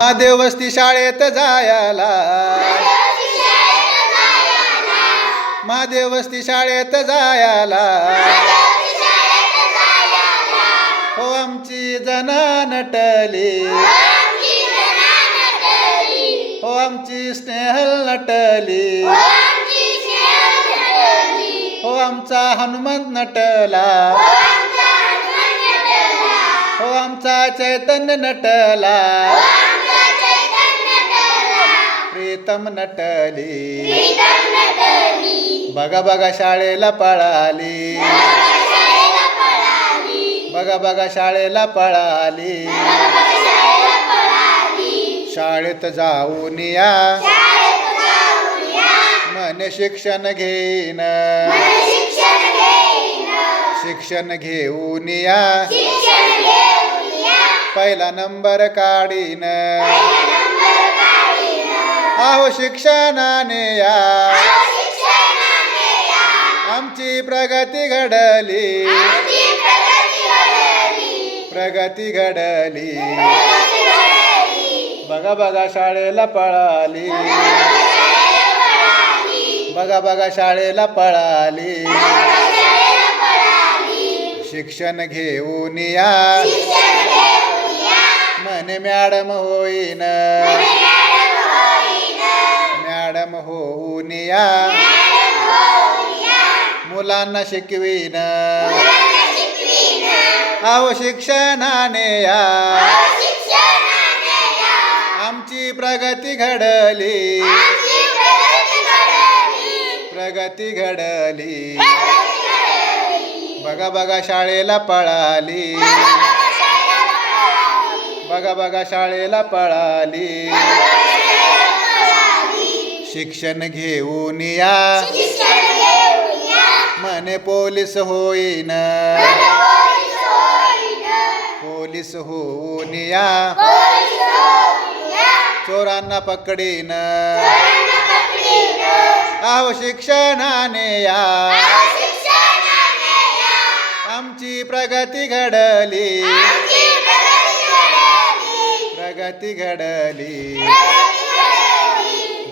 महादेव वस्ती शाळेत जायला. महादेव वस्ती शाळेत जायला. हो आमची जना नटली हो आमची स्नेहल नटली. हो आमचा हनुमंत नटला. हो आमचा चैतन्य नटला. प्रीतम नटली. बघा बघा शाळेला पळाली. बघा बघा शाळेला पळाली. शाळेत जाऊन या. मन शिक्षण घेईन. शिक्षण घेऊन या. पहिला नंबर काढीन. आहो शिक्षणाने या. आमची प्रगती घडली. प्रगती घडली. बघा बघा शाळेला पळाली. बघा बघा शाळेला पळाली. शिक्षण घेऊन या. म्हणे मॅडम होईन. मॅडम होऊन या मुलांना शिकवीन. आव शिक्षणाने या. आमची प्रगती घडली. प्रगती घडली. बघा बघा शाळेला पळाली. बघा बघा शाळेला पळाली. शिक्षण घेऊन या. म्हणे पोलीस होईन. पोलीस होऊन या. चोरांना पकडीन. आहो शिक्षणाने या. आमची प्रगती घडली. प्रगती घडली.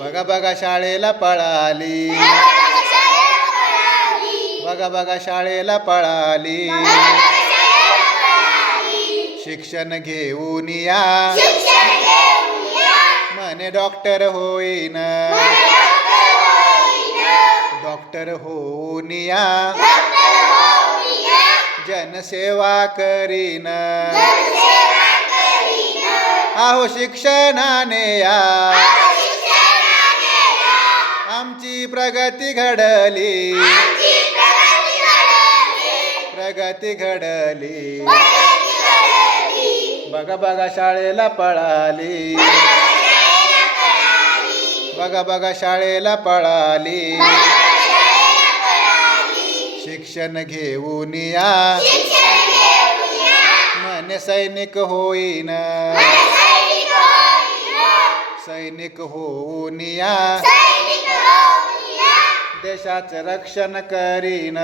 बघा बघा शाळेला पळाली. बघा बघा शाळेला पळाली. शिक्षण घेऊन या. म्हणे डॉक्टर होईन. डॉक्टर होऊन या. जनसेवा करीन. आहो शिक्षणाने या. आमची प्रगती घडली. प्रगती घडली. बघा बघा शाळेला पळाली. बघा बघा शाळेला पळाली. शिक्षण घेऊन या. म्हणे सैनिक होईन. सैनिक होऊन या. देशाचं रक्षण करीन.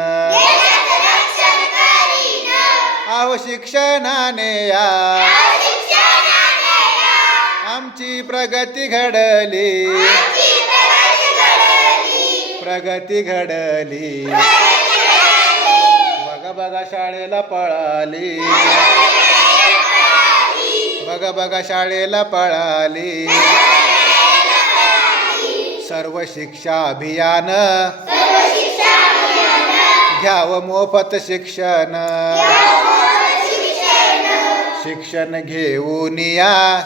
आहो शिक्षणाने या. आमची प्रगती घडली. प्रगती घडली. बघा बघा शाळेला पळाली. बघा बघा शाळेला पळाली. सर्व शिक्षा अभियान. घ्याव मोफत शिक्षण. शिक्षण घेऊन या.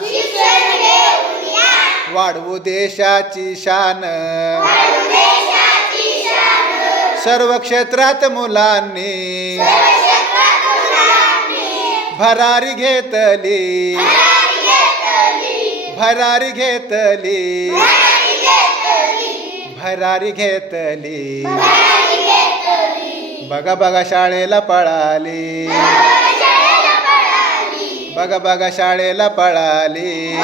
वाढवू देशाची शान. सर्व क्षेत्रात मुलांनी. भरारी घेतली. भरारी घेतली. भरारी घेतली. बघा बघा शाळेला पळाली. बघा बघा शाळेला पळाली.